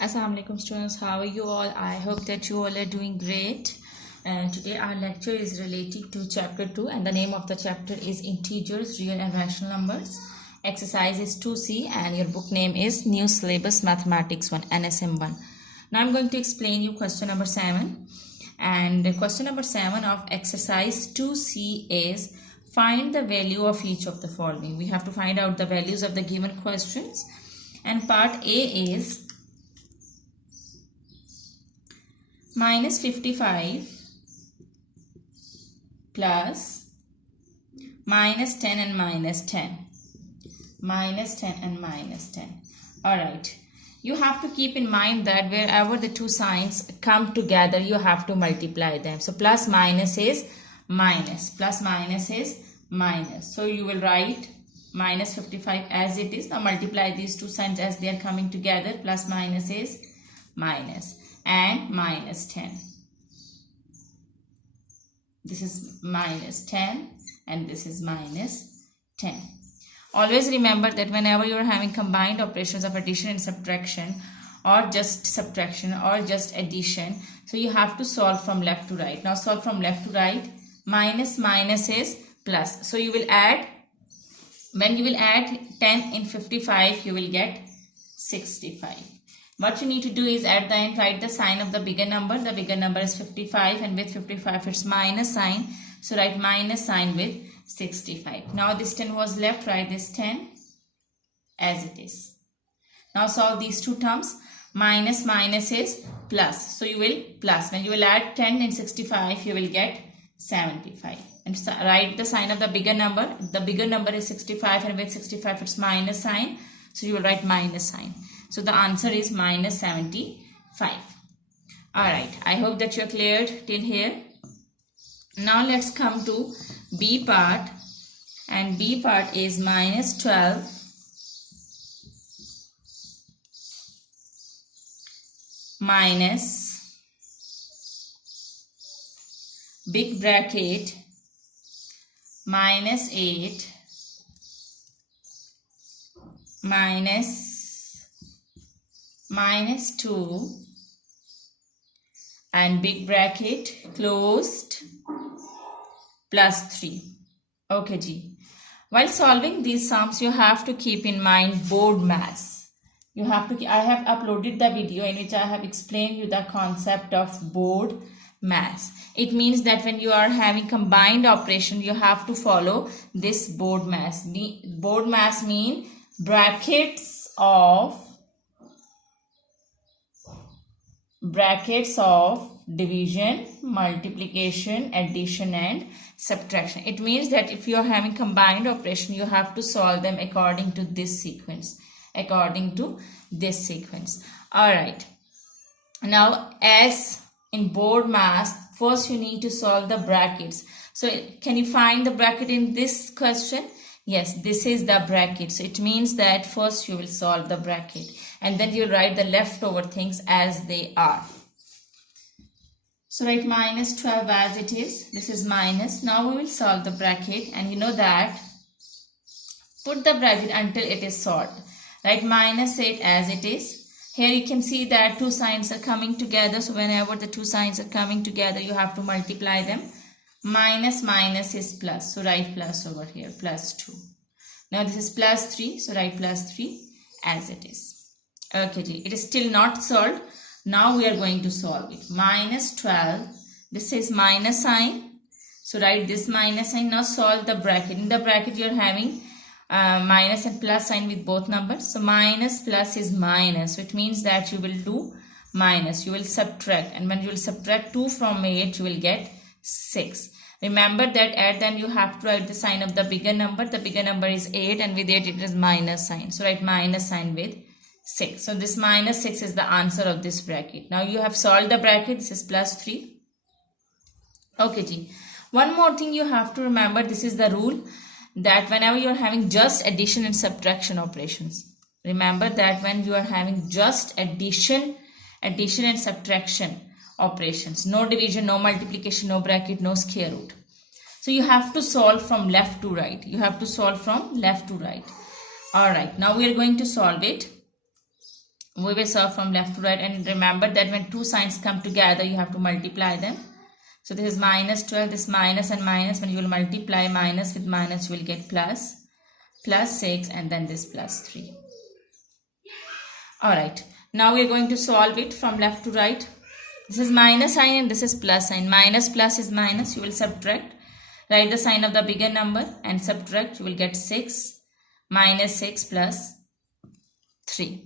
Assalamu alaikum students, how are you all? I hope that you all are doing great. Today our lecture is related to chapter 2 and the name of the chapter is Integers, Real and Rational Numbers. Exercise is 2C and your book name is New Syllabus Mathematics 1 NSM 1. Now I'm going to explain you question number 7, and question number 7 of exercise 2C is find the value of each of the following. We have to find out the values of the given questions, and part A is minus 55 plus minus 10 and minus 10. Minus 10 and minus 10. Alright. You have to keep in mind that wherever the two signs come together, you have to multiply them. So plus minus is minus. Plus minus is minus. So you will write minus 55 as it is. Now multiply these two signs as they are coming together. Plus minus is minus. And minus 10. This is minus 10 and this is minus 10. Always remember that whenever you are having combined operations of addition and subtraction, or just subtraction or just addition, so you have to solve from left to right. Now solve from left to right. Minus minus is plus. So you will add, when you will add 10 in 55, you will get 65. What you need to do is at the end write the sign of the bigger number. The bigger number is 55 and with 55 it's minus sign. So write minus sign with 65. Now this 10 was left, write this 10 as it is. Now solve these two terms. Minus minus is plus. So you will plus. When you will add 10 and 65 you will get 75. And write the sign of the bigger number. The bigger number is 65 and with 65 it's minus sign. So you will write minus sign. So the answer is minus 75. Alright, I hope that you are cleared till here. Now let's come to B part, and B part is minus 12 minus big bracket minus 8 minus 2 and big bracket closed plus 3. Okay ji. While solving these sums, you have to keep in mind board mass. I have uploaded the video in which I have explained you the concept of board mass. It means that when you are having combined operation, you have to follow this board mass. Board mass mean brackets of division, multiplication, addition and subtraction. It means that if you are having combined operation, you have to solve them according to this sequence. Alright. Now as in board mass, first you need to solve the brackets. So can you find the bracket in this question? Yes, this is the bracket. So it means that first you will solve the bracket and then you write the leftover things as they are. So write minus 12 as it is. This is minus. Now we will solve the bracket, and you know that put the bracket until it is solved. Write minus 8 as it is. Here you can see that two signs are coming together. So whenever the two signs are coming together, you have to multiply them. Minus minus is plus. So write plus over here. Plus 2. Now this is plus 3. So write plus 3 as it is. Okay, it is still not solved. Now we are going to solve it. Minus 12. This is minus sign. So write this minus sign. Now solve the bracket. In the bracket you are having minus and plus sign with both numbers. So minus plus is minus. So it means that you will do minus. You will subtract. And when you will subtract 2 from 8, you will get 6. Remember that at the end you have to write the sign of the bigger number. The bigger number is 8 and with 8 it is minus sign. So write minus sign with 6. So this minus 6 is the answer of this bracket. Now you have solved the bracket. This is plus 3. Okay ji. One more thing you have to remember. This is the rule that whenever you are having just addition and subtraction operations. Remember that when you are having just addition and subtraction operations. No division, no multiplication, no bracket, no square root. So you have to solve from left to right. Alright, now we are going to solve it. We will solve from left to right, and remember that when two signs come together you have to multiply them. So this is minus 12, this minus and minus, when you will multiply minus with minus you will get plus 6, and then this plus 3. Alright, now we are going to solve it from left to right. This is minus sign and this is plus sign. Minus plus is minus, you will subtract. Write the sign of the bigger number and subtract, you will get 6 minus 6 plus 3.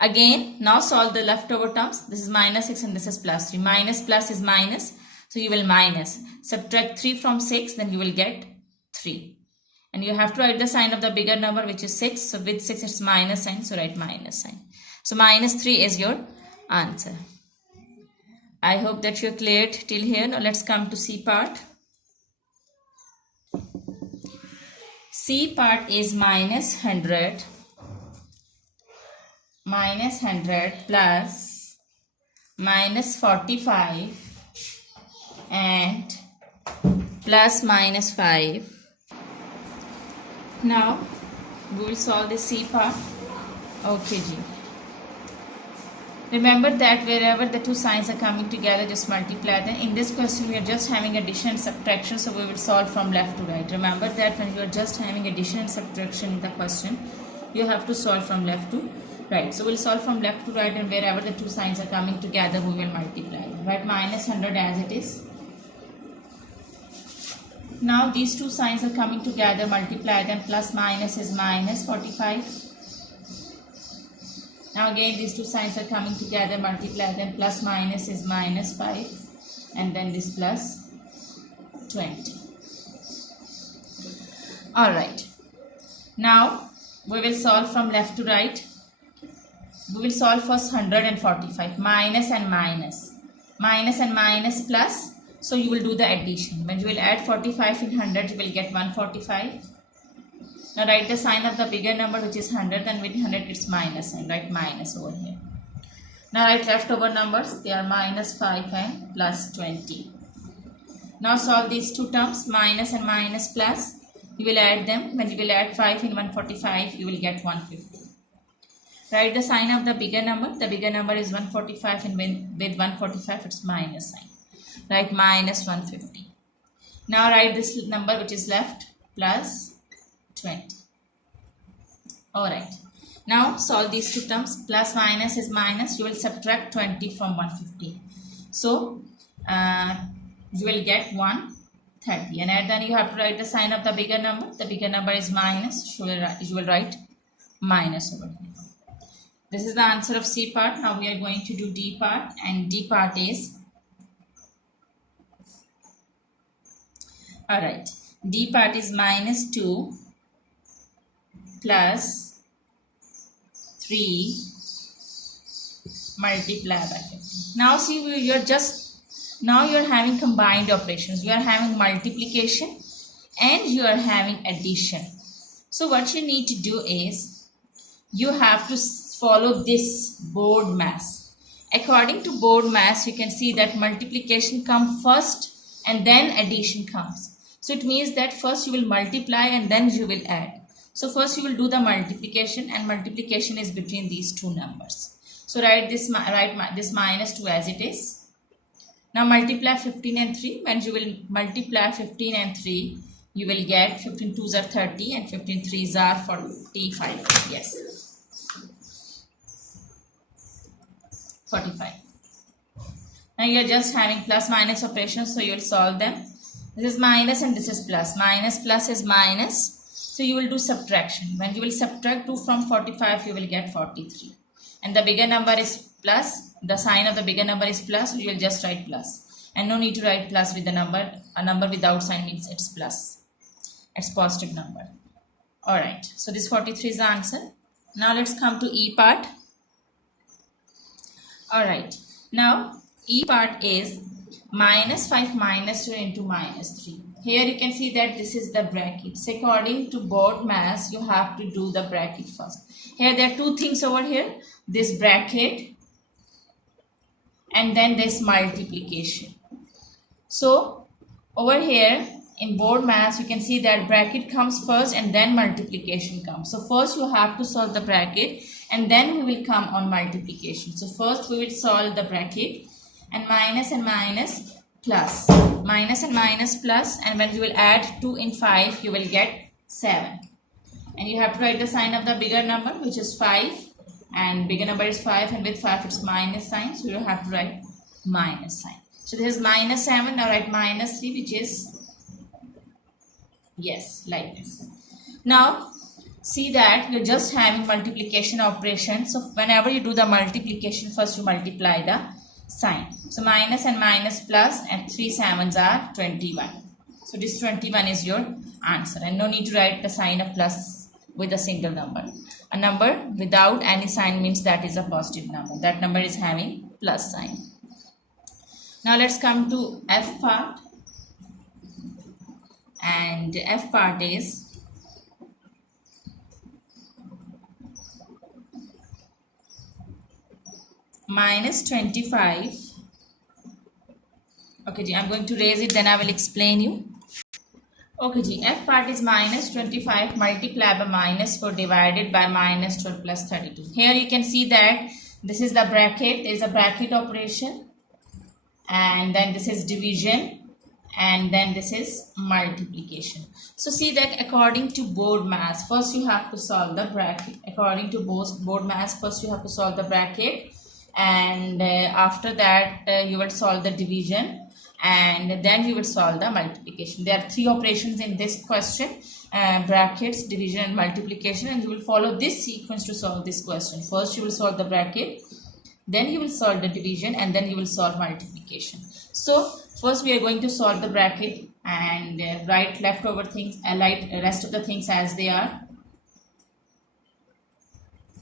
Again, now solve the leftover terms. This is minus 6 and this is plus 3. Minus plus is minus, so you will minus. Subtract 3 from 6, then you will get 3. And you have to write the sign of the bigger number, which is 6. So with 6 it's minus sign, so write minus sign. So minus 3 is your answer. I hope that you're cleared till here. Now let's come to C part. C part is minus 100 plus minus 45 and plus minus 5. Now we will solve the C part. Okay, Ji. Remember that wherever the two signs are coming together, just multiply them. In this question, we are just having addition and subtraction, so we will solve from left to right. Remember that when you are just having addition and subtraction in the question, you have to solve from left to right. So we will solve from left to right, and wherever the two signs are coming together, we will multiply. Write minus 100 as it is. Now these two signs are coming together, multiply them. Plus minus is minus 45. Now again these two signs are coming together, multiply them. Plus minus is minus 5 and then this plus 20. Alright. Now we will solve from left to right. We will solve first 145. Minus and minus. Minus and minus plus. So you will do the addition. When you will add 45 in 100, you will get 145. Now write the sign of the bigger number, which is 100, and with 100 it's minus, and write minus over here. Now write leftover numbers, they are minus 5 and plus 20. Now solve these two terms, minus and minus plus. You will add them. When you will add 5 in 145, you will get 150. Write the sign of the bigger number. The bigger number is 145, and with 145 it's minus sign. Write minus 150. Now write this number which is left, plus 20. Alright. Now solve these two terms. Plus minus is minus. You will subtract 20 from 150. So you will get 130. And then you have to write the sign of the bigger number. The bigger number is minus. You will write minus over here. This is the answer of C part. Now we are going to do D part. And D part is, alright, D part is minus 2 plus 3 multiplied by 50. Now see, now you are having combined operations. You are having multiplication and you are having addition. So what you need to do is, you have to follow this board mass. According to board mass, you can see that multiplication comes first and then addition comes. So it means that first you will multiply and then you will add. So first you will do the multiplication, and multiplication is between these two numbers. So write this minus 2 as it is. Now multiply 15 and 3. When you will multiply 15 and 3, you will get 15 2s are 30 and 15 3s are 45. Yes. 45. Now you are just having plus minus operations, so you will solve them. This is minus and this is plus. Minus plus is minus. So you will do subtraction. When you will subtract 2 from 45, you will get 43. And the bigger number is plus. The sign of the bigger number is plus. So you will just write plus. And no need to write plus with the number. A number without sign means it's plus. It's positive number. Alright. So this 43 is the answer. Now let's come to E part. Alright. Now E part is minus 5 minus 2 into minus 3. Here you can see that this is the bracket. So according to board mass, you have to do the bracket first. Here there are two things over here. This bracket and then this multiplication. So over here in board mass, you can see that bracket comes first and then multiplication comes. So first you have to solve the bracket and then we will come on multiplication. So first we will solve the bracket, and minus plus, minus and minus plus, and when you will add 2 in 5 you will get 7, and you have to write the sign of the bigger number, which is 5, and bigger number is 5, and with 5 it's minus sign, so you have to write minus sign. So this is minus 7. Now write minus 3, which is, yes, like this. Now see that you're just having multiplication operation. So whenever you do the multiplication, first you multiply the sign. So minus and minus plus, and 3 sevens are 21. So this 21 is your answer, and no need to write the sign of plus with a single number. A number without any sign means that is a positive number. That number is having plus sign. Now let's come to F part, and F part is minus 25. Okay ji, I'm going to raise it, then I will explain you. Okay ji, F part is minus 25 multiplied by minus 4 divided by minus 12 plus 32. Here you can see that this is the bracket. There is a bracket operation, and then this is division, and then this is multiplication. So see that according to board math, first you have to solve the bracket. According to board math, first you have to solve the bracket, and after that you will solve the division, and then you will solve the multiplication. There are 3 operations in this question, brackets, division and multiplication, and you will follow this sequence to solve this question. First you will solve the bracket, then you will solve the division, and then you will solve multiplication. So first we are going to solve the bracket and write leftover things, write rest of the things as they are.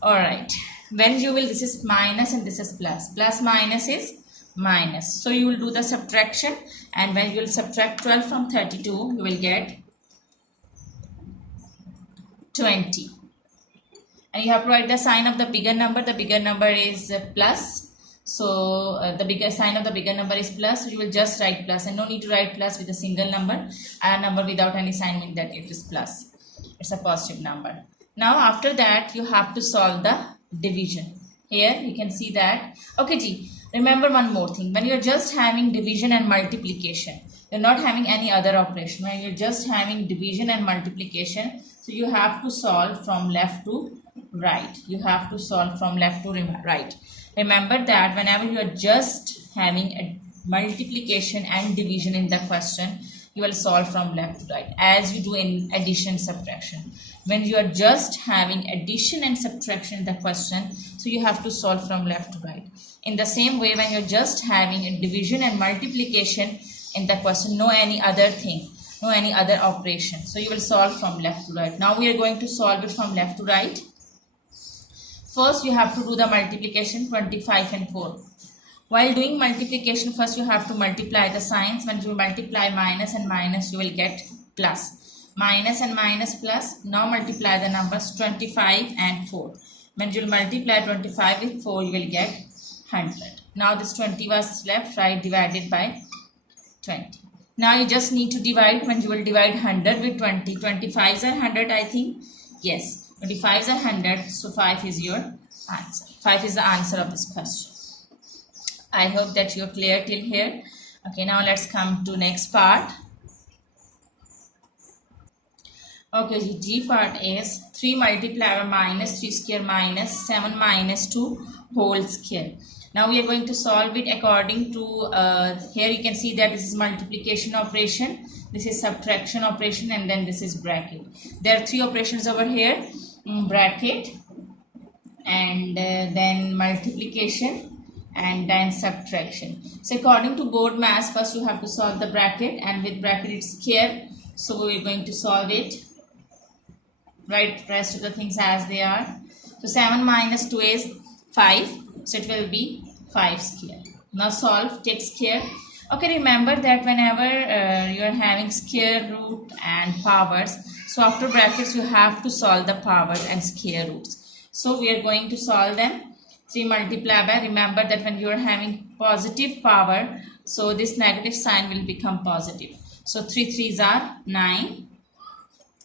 Alright, when you will, this is minus and this is plus. Plus minus is minus. So you will do the subtraction, and when you will subtract 12 from 32, you will get 20. And you have to write the sign of the bigger number. The bigger number is plus. So the bigger sign of the bigger number is plus. So you will just write plus, and no need to write plus with a single number. A number without any sign means that it is plus. It's a positive number. Now after that you have to solve the division. Here you can see that. Okay ji, remember one more thing. When you're just having division and multiplication, you're not having any other operation. When you're just having division and multiplication, so you have to solve from left to right. You have to solve from left to right. Remember that whenever you are just having a multiplication and division in the question, you will solve from left to right, as you do in addition and subtraction. When you are just having addition and subtraction in the question, so you have to solve from left to right. In the same way, when you're just having a division and multiplication in the question, no any other thing, no any other operation, so you will solve from left to right. Now we are going to solve it from left to right. First you have to do the multiplication, 25 and 4. While doing multiplication, first you have to multiply the signs. When you multiply minus and minus, you will get plus. Minus and minus plus. Now multiply the numbers 25 and 4. When you will multiply 25 with 4, you will get 100. Now this 20 was left, right, divided by 20. Now you just need to divide. When you will divide 100 with 20, 25s are 100, I think. Yes, 25s are 100, so 5 is your answer. 5 is the answer of this question. I hope that you're clear till here. Okay, now let's come to next part. Okay, the G part is 3 multiplied by minus 3 square minus 7 minus 2 whole square. Now we are going to solve it according to, here you can see that this is multiplication operation, this is subtraction operation, and then this is bracket. There are 3 operations over here, bracket, and then multiplication, and then subtraction. So according to board math, first you have to solve the bracket, and with bracket it's square, so we are going to solve it. Write rest of the things as they are. So 7 minus 2 is 5, so it will be 5 square. Now solve, take square. Okay, remember that whenever you are having square root and powers, so after brackets you have to solve the powers and square roots. So we are going to solve them. 3 multiplied by, remember that when you are having positive power, so this negative sign will become positive. So 3 3s are 9.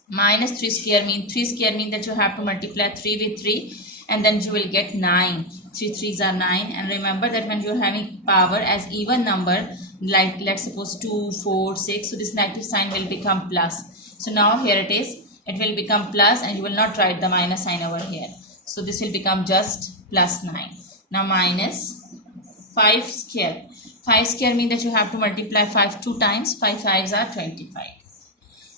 Minus 3 square mean that you have to multiply 3 with 3. and then you will get 9. 3 3s are 9. And remember that when you're having power as even number, like let's suppose 2, 4, 6, so this negative sign will become plus. So now here it is, it will become plus, and you will not write the minus sign over here. So this will become just plus 9. Now minus 5 square. 5 square means that you have to multiply 5 2 times. 5 5s are 25.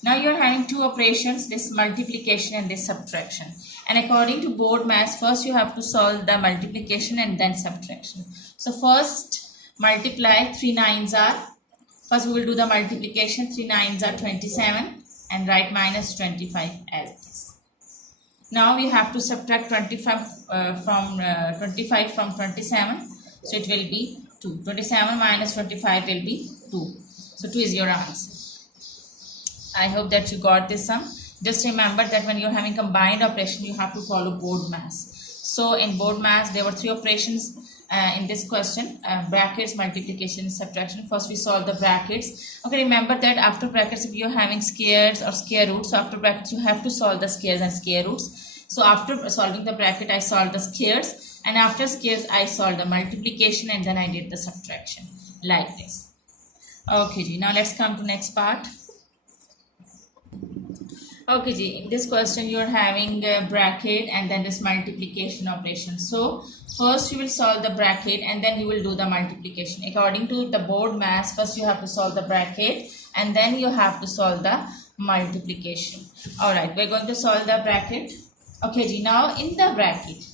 Now you are having two operations, this multiplication and this subtraction. And according to board maths, first you have to solve the multiplication and then subtraction. So first multiply, 3 9s are, first we will do the multiplication, 3 9s are 27, and write minus 25 as it is. Now we have to subtract 25 from 27, so it will be 2. 27 minus 25 will be 2. So 2 is your answer. I hope that you got this sum. Just remember that when you're having combined operation, you have to follow board maths. So in board maths, there were 3 operations in this question, brackets, multiplication, subtraction. First we solve the brackets. Okay, remember that after brackets, if you're having squares or square roots, so after brackets you have to solve the squares and square roots. So after solving the bracket, I solved the squares, and after squares I solved the multiplication, and then I did the subtraction like this. Okay ji, now let's come to next part. Okay ji, in this question you are having a bracket and then this multiplication operation. So first you will solve the bracket and then you will do the multiplication. According to the board maths, first you have to solve the bracket and then you have to solve the multiplication. Alright, we're going to solve the bracket. Okay ji, now in the bracket.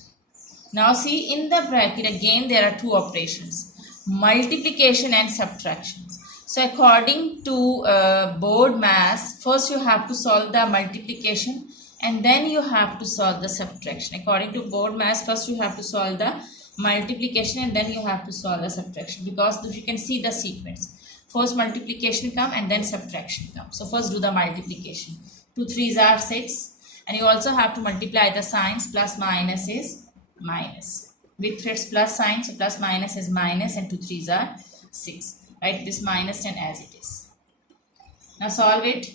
Now see, in the bracket again there are 2 operations, multiplication and subtraction. So according to board maths, first you have to solve the multiplication and then you have to solve the subtraction. According to board maths, first you have to solve the multiplication and then you have to solve the subtraction, because you can see the sequence. First multiplication come and then subtraction come. So first do the multiplication. 2 3s are 6, and you also have to multiply the signs. Plus minus is minus. With its plus sign, so plus minus is minus, and 2 3s are 6. Write this minus 10 as it is. Now solve it.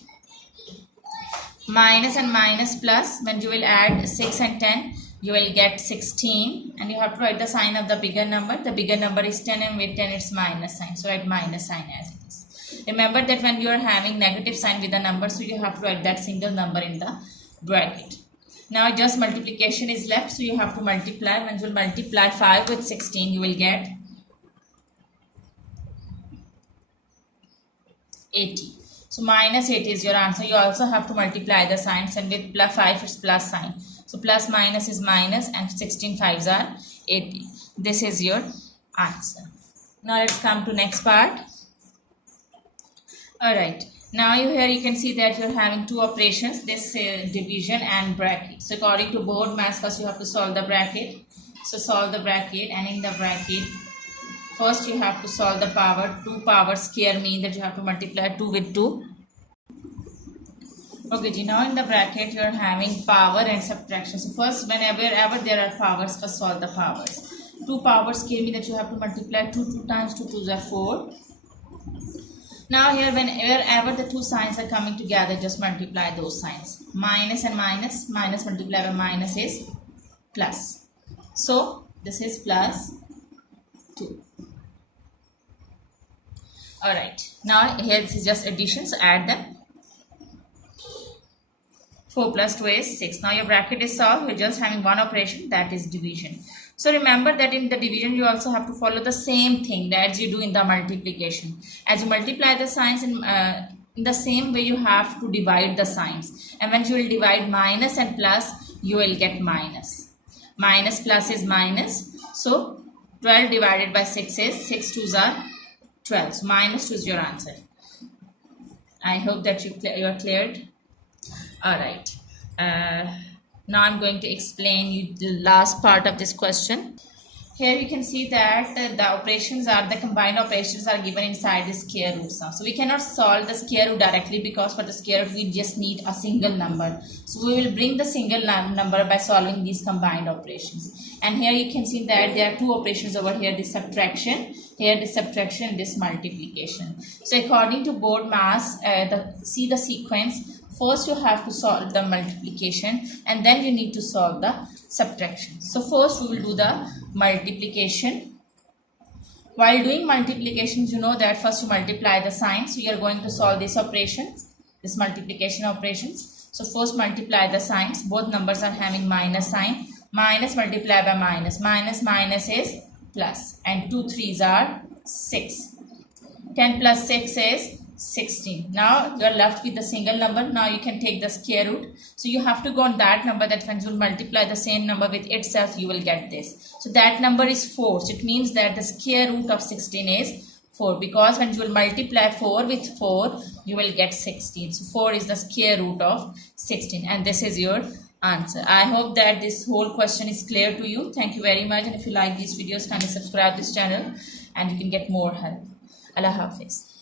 Minus and minus plus, when you will add 6 and 10, you will get 16, and you have to write the sign of the bigger number. The bigger number is 10, and with 10 it's minus sign. So write minus sign as it is. Remember that when you are having negative sign with the number, so you have to write that single number in the bracket. Now just multiplication is left, so you have to multiply. When you will multiply 5 with 16, you will get 80. So minus 80 is your answer. You also have to multiply the signs, and with plus 5 it's plus sign. So plus minus is minus, and 16 5s are 80. This is your answer. Now let's come to next part. Alright. Now here you can see that you're having 2 operations, this division and bracket. So according to board maths, first you have to solve the bracket. So solve the bracket, and in the bracket, first you have to solve the power. 2 power square means that you have to multiply 2 with 2. Okay, now in the bracket you are having power and subtraction. So first, whenever there are powers, first solve the powers. 2 power square means that you have to multiply 2 times 2 2s are 4. Now here, whenever the 2 signs are coming together, just multiply those signs. Minus and minus, minus multiplied by minus is plus. So this is plus 2. Alright, now here this is just addition, so add them. 4 plus 2 is 6. Now your bracket is solved. We're just having one operation, that is division. So remember that in the division you also have to follow the same thing as you do in the multiplication. As you multiply the signs in the same way, you have to divide the signs. And when you will divide minus and plus, you will get minus. Minus plus is minus. So 12 divided by 6 is 6 2s are 12. So minus 2 is your answer. I hope that you are cleared. Alright. Now I'm going to explain you the last part of this question. Here you can see that the operations are, the combined operations are given inside the square roots now. So we cannot solve the square root directly, because for the square root we just need a single number. So we will bring the single number by solving these combined operations. And here you can see that there are 2 operations over here, this subtraction, here this subtraction, this multiplication. So according to board maths, see the sequence. First you have to solve the multiplication and then you need to solve the subtraction. So first we will do the multiplication. While doing multiplications, you know that first you multiply the signs. So you are going to solve these operations, this multiplication operations. So first multiply the signs. Both numbers are having minus sign. Minus multiply by minus. Minus minus is plus. And 2 3s are 6. 10 plus 6 is 16. Now you are left with the single number. Now you can take the square root. So you have to go on that number, that when you multiply the same number with itself, you will get this. So that number is 4. So it means that the square root of 16 is 4, because when you will multiply 4 with 4, you will get 16. So 4 is the square root of 16, and this is your answer. I hope that this whole question is clear to you. Thank you very much, and if you like these videos, kindly subscribe this channel and you can get more help. Allah Hafiz.